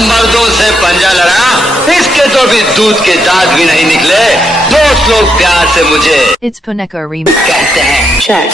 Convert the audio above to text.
मर्दों से पंजा लड़ा, इसके तो भी दूध के दांत भी नहीं निकले। दोस्त लोग प्यार से मुझे It's Puneka remix कहते हैं। Check.